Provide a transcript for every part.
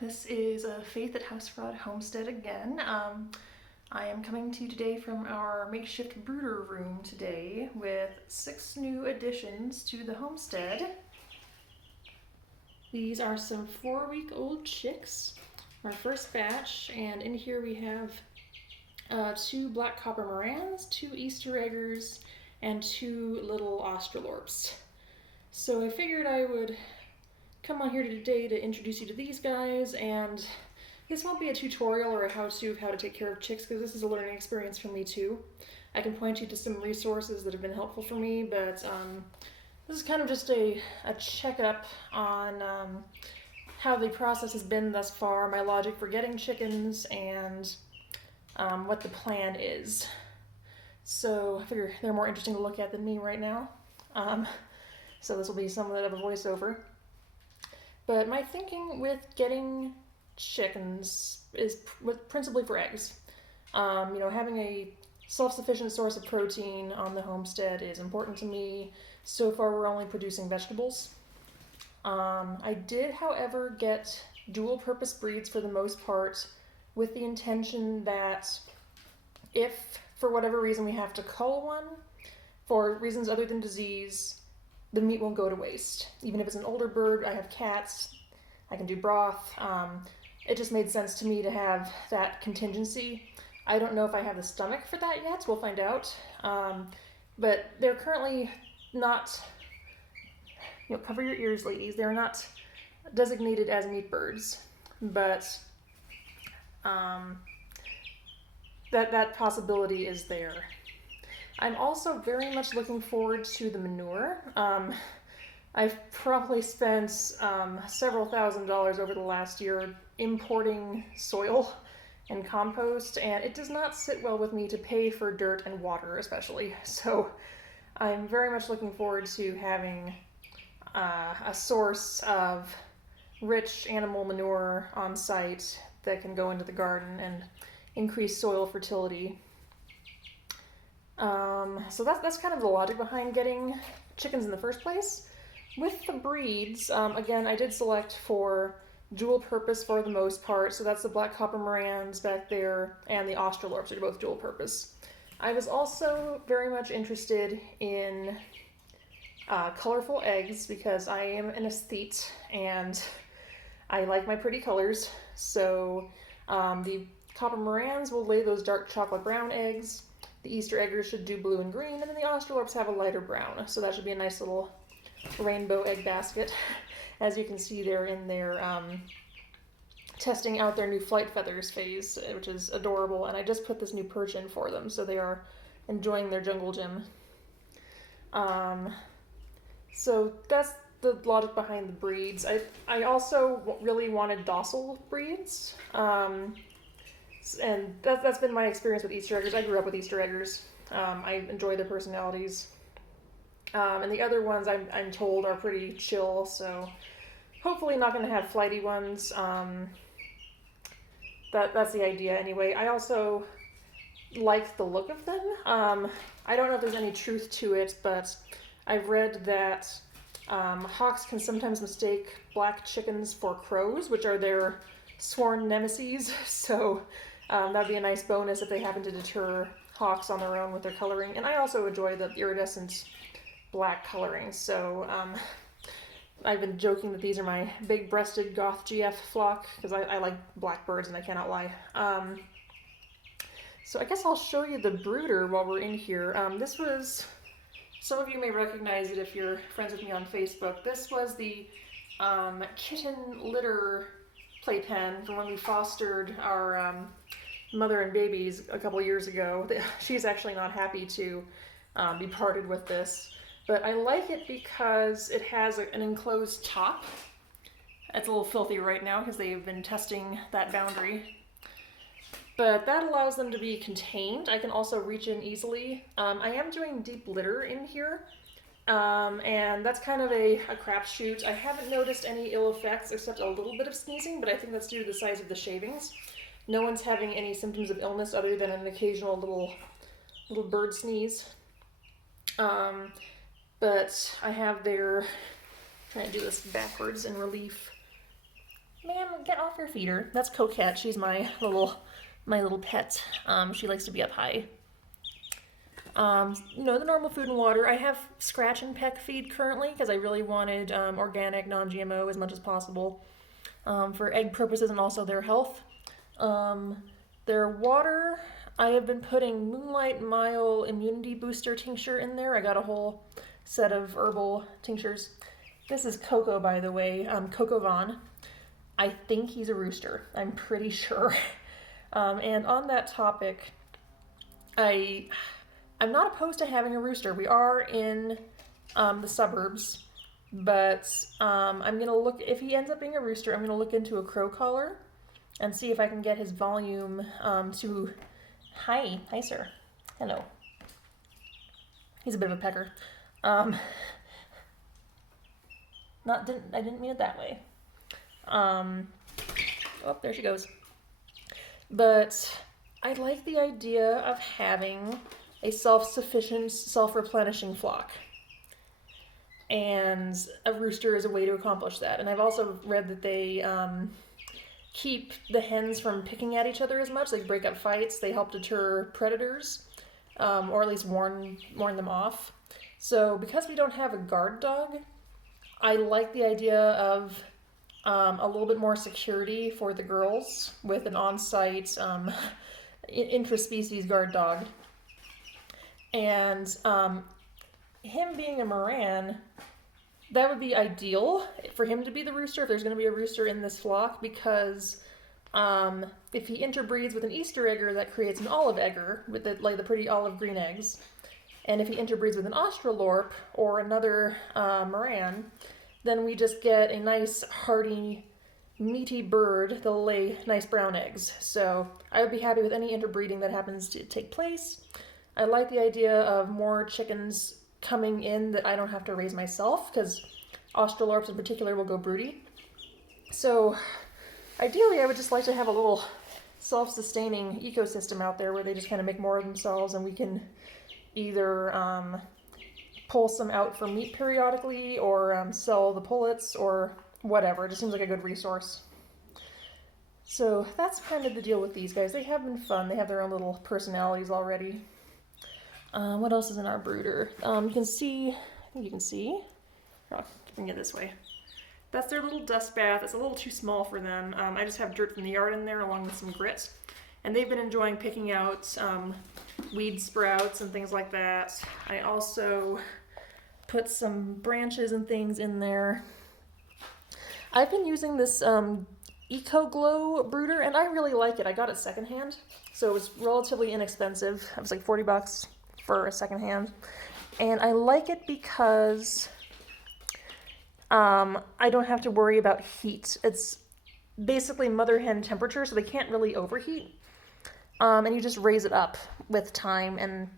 this is Faith at Homestead again. I am coming to you today from our makeshift brooder room today with 6 new additions to the homestead. These are some 4-week-old chicks, our first batch, and in here we have 2 black copper morans, 2 Easter eggers, and 2 little australorps. So I figured I would come on here today to introduce you to these guys, and this won't be a tutorial or a how-to of how to take care of chicks, because this is a learning experience for me too. I can point you to some resources that have been helpful for me, but this is kind of just a checkup on how the process has been thus far, my logic for getting chickens, and what the plan is. So I figure they're more interesting to look at than me right now. So this will be somewhat of a voiceover. But my thinking with getting chickens is principally for eggs. Having a self-sufficient source of protein on the homestead is important to me. So far we're only producing vegetables. I did, however, get dual-purpose breeds for the most part, with the intention that if, for whatever reason, we have to cull one, for reasons other than disease, the meat won't go to waste. Even if it's an older bird, I have cats, I can do broth. It just made sense to me to have that contingency. I don't know if I have the stomach for that yet, we'll find out. But they're currently not, cover your ears, ladies, they're not designated as meat birds, but that possibility is there. I'm also very much looking forward to the manure. I've probably spent several $1,000s over the last year importing soil and compost, and it does not sit well with me to pay for dirt and water especially. So I'm very much looking forward to having a source of rich animal manure on site that can go into the garden and increase soil fertility. So that's kind of the logic behind getting chickens in the first place. With the breeds, again, I did select for dual purpose for the most part, so that's the black copper morans back there and the australorps are both dual purpose. I was also very much interested in colorful eggs because I am an aesthete and I like my pretty colors. So the copper morans will lay those dark chocolate brown eggs. The Easter eggers should do blue and green, and then the australorps have a lighter brown. So that should be a nice little rainbow egg basket. As you can see, they're in their testing out their new flight feathers phase, which is adorable. And I just put this new perch in for them, so they are enjoying their jungle gym. So that's the logic behind the breeds. I also really wanted docile breeds. And that's been my experience with Easter eggers. I grew up with Easter eggers. I enjoy their personalities. And the other ones I'm told are pretty chill, so hopefully not going to have flighty ones. That's the idea anyway. I also like the look of them. I don't know if there's any truth to it, but I've read that hawks can sometimes mistake black chickens for crows, which are their sworn nemesis, so that'd be a nice bonus if they happen to deter hawks on their own with their coloring. And I also enjoy the iridescent black coloring, so I've been joking that these are my big-breasted goth GF flock, because I like black birds and I cannot lie. So I guess I'll show you the brooder while we're in here. This was, some of you may recognize it if you're friends with me on Facebook, this was the kitten litter playpen from when we fostered our mother and babies a couple years ago. She's actually not happy to be parted with this, but I like it because it has an enclosed top. It's a little filthy right now because they've been testing that boundary, but that allows them to be contained. I can also reach in easily. I am doing deep litter in here, and that's kind of a crapshoot. I haven't noticed any ill effects except a little bit of sneezing, but I think that's due to the size of the shavings. No one's having any symptoms of illness other than an occasional little bird sneeze. But I have their, trying to do this backwards in relief. Ma'am, get off your feeder. That's Coquette. She's my little pet. She likes to be up high. The normal food and water. I have scratch and peck feed currently because I really wanted organic, non-GMO as much as possible for egg purposes and also their health. Their water, I have been putting Moonlight Mile Immunity Booster Tincture in there. I got a whole set of herbal tinctures. This is Coco, by the way, Coco Vaughn. I think he's a rooster. I'm pretty sure. And on that topic, I'm not opposed to having a rooster. We are in the suburbs, but I'm going to look, if he ends up being a rooster, I'm going to look into a crow collar and see if I can get his volume to... Hi sir. Hello. He's a bit of a pecker. I didn't mean it that way. Oh, there she goes. But I like the idea of having a self-sufficient, self-replenishing flock. And a rooster is a way to accomplish that. And I've also read that they keep the hens from picking at each other as much. They break up fights. They help deter predators, or at least warn them off. So because we don't have a guard dog, I like the idea of a little bit more security for the girls with an on-site intraspecies guard dog. And him being a Moran, that would be ideal for him to be the rooster if there's going to be a rooster in this flock, because if he interbreeds with an Easter egger, that creates an olive egger with the pretty olive green eggs. And if he interbreeds with an Australorp or another Moran, then we just get a nice, hearty, meaty bird that'll lay nice brown eggs. So I would be happy with any interbreeding that happens to take place. I like the idea of more chickens coming in that I don't have to raise myself, because Australorps in particular will go broody. So ideally I would just like to have a little self-sustaining ecosystem out there where they just kind of make more of themselves, and we can either pull some out for meat periodically, or sell the pullets, or whatever. It just seems like a good resource. So that's kind of the deal with these guys. They have been fun. They have their own little personalities already. What else is in our brooder? You can see, I think you can see, bring it this way. That's their little dust bath. It's a little too small for them. I just have dirt from the yard in there along with some grit. And they've been enjoying picking out weed sprouts and things like that. I also put some branches and things in there. I've been using this Eco Glow Brooder, and I really like it. I got it secondhand, so it was relatively inexpensive. It was like 40 bucks for a secondhand. And I like it because I don't have to worry about heat. It's basically mother hen temperature, so they can't really overheat. And you just raise it up with time, and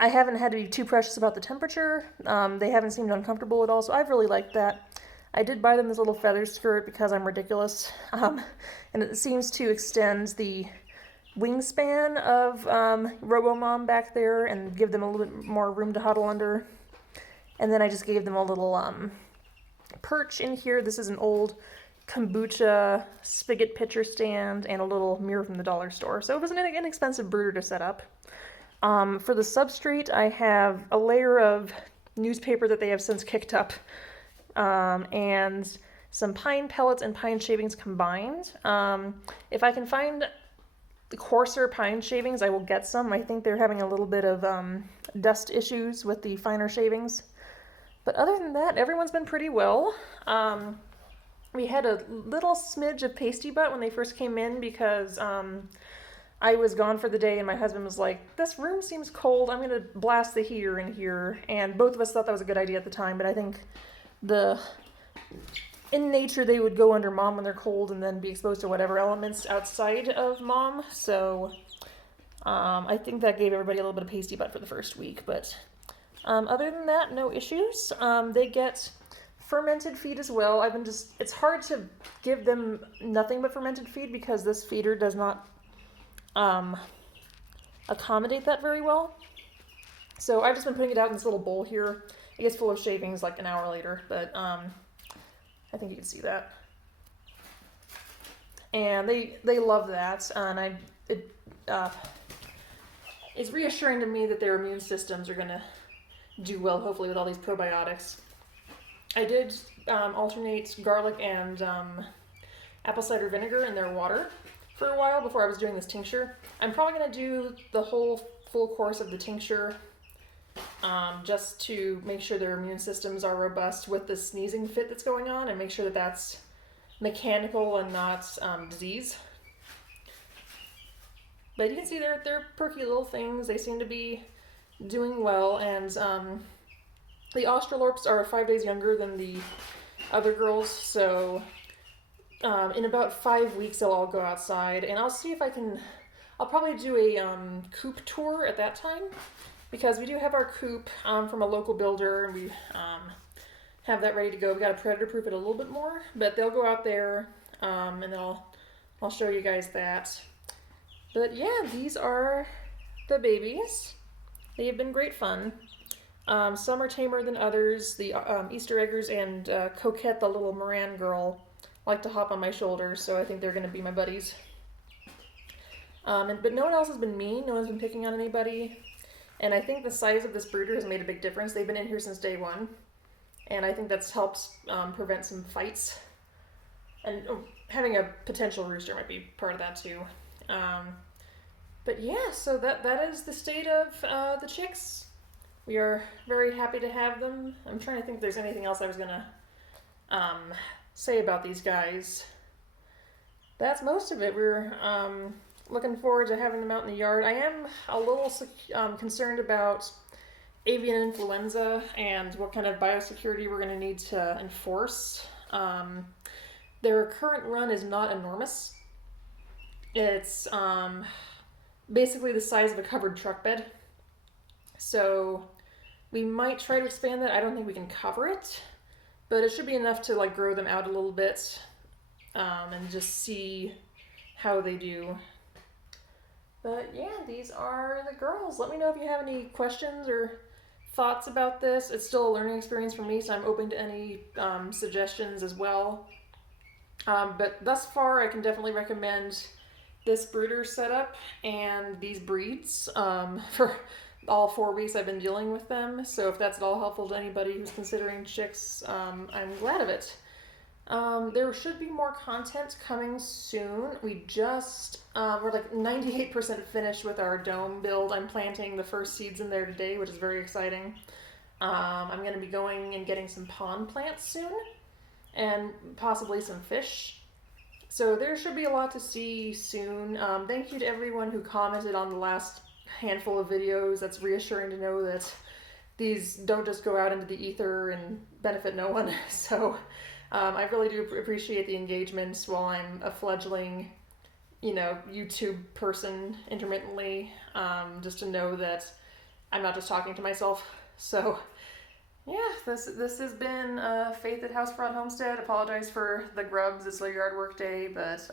I haven't had to be too precious about the temperature. They haven't seemed uncomfortable at all, so I've really liked that. I did buy them this little feather skirt because I'm ridiculous, and it seems to extend the wingspan of Robo-Mom back there and give them a little bit more room to huddle under. And then I just gave them a little perch in here. This is an old kombucha spigot pitcher stand and a little mirror from the dollar store. So it was an inexpensive brooder to set up. For the substrate, I have a layer of newspaper that they have since kicked up, and some pine pellets and pine shavings combined. If I can find the coarser pine shavings, I will get some. I think they're having a little bit of dust issues with the finer shavings. But other than that, everyone's been pretty well. We had a little smidge of pasty butt when they first came in because I was gone for the day and my husband was like, this room seems cold, I'm going to blast the heater in here. And both of us thought that was a good idea at the time, but I think in nature they would go under Mom when they're cold and then be exposed to whatever elements outside of Mom. So I think that gave everybody a little bit of pasty butt for the first week. But other than that, no issues. They get fermented feed as well. It's hard to give them nothing but fermented feed because this feeder does not accommodate that very well. So I've just been putting it out in this little bowl here. It gets full of shavings like an hour later, but I think you can see that. and they love that, and it's reassuring to me that their immune systems are going to do well, hopefully, with all these probiotics. I did alternate garlic and apple cider vinegar in their water for a while before I was doing this tincture. I'm probably going to do the whole full course of the tincture just to make sure their immune systems are robust with the sneezing fit that's going on, and make sure that that's mechanical and not disease. But you can see they're perky little things. They seem to be doing well, and the Australorps are 5 days younger than the other girls, so in about 5 weeks they'll all go outside, and I'll see if I'll probably do a coop tour at that time, because we do have our coop from a local builder, and we have that ready to go. We got to predator proof it a little bit more, but they'll go out there, and then I'll show you guys that. But yeah, these are the babies. They have been great fun. Some are tamer than others. The Easter eggers and Coquette, the little Moran girl, like to hop on my shoulder, so I think they're going to be my buddies. But no one else has been mean. No one's been picking on anybody. And I think the size of this brooder has made a big difference. They've been in here since day one, and I think that's helped prevent some fights. And having a potential rooster might be part of that too. But yeah, so that is the state of the chicks. We are very happy to have them. I'm trying to think if there's anything else I was going to say about these guys. That's most of it. We're looking forward to having them out in the yard. I am a little concerned about avian influenza and what kind of biosecurity we're going to need to enforce. Their current run is not enormous. It's basically the size of a covered truck bed. So we might try to expand that. I don't think we can cover it, but it should be enough to like grow them out a little bit and just see how they do. But yeah, these are the girls. Let me know if you have any questions or thoughts about this. It's still a learning experience for me, so I'm open to any suggestions as well. But thus far, I can definitely recommend this brooder setup and these breeds for all 4 weeks I've been dealing with them. So if that's at all helpful to anybody who's considering chicks, I'm glad of it. There should be more content coming soon. We just, we're like 98% finished with our dome build. I'm planting the first seeds in there today, which is very exciting. I'm going to be going and getting some pond plants soon, and possibly some fish. So there should be a lot to see soon. Thank you to everyone who commented on the last handful of videos. That's reassuring to know that these don't just go out into the ether and benefit no one. So I really do appreciate the engagement while I'm a fledgling, YouTube person intermittently, just to know that I'm not just talking to myself. So yeah, this has been Faith at Housefront Homestead. Apologize for the grubs. It's a yard work day, but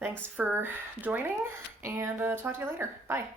thanks for joining, and talk to you later. Bye.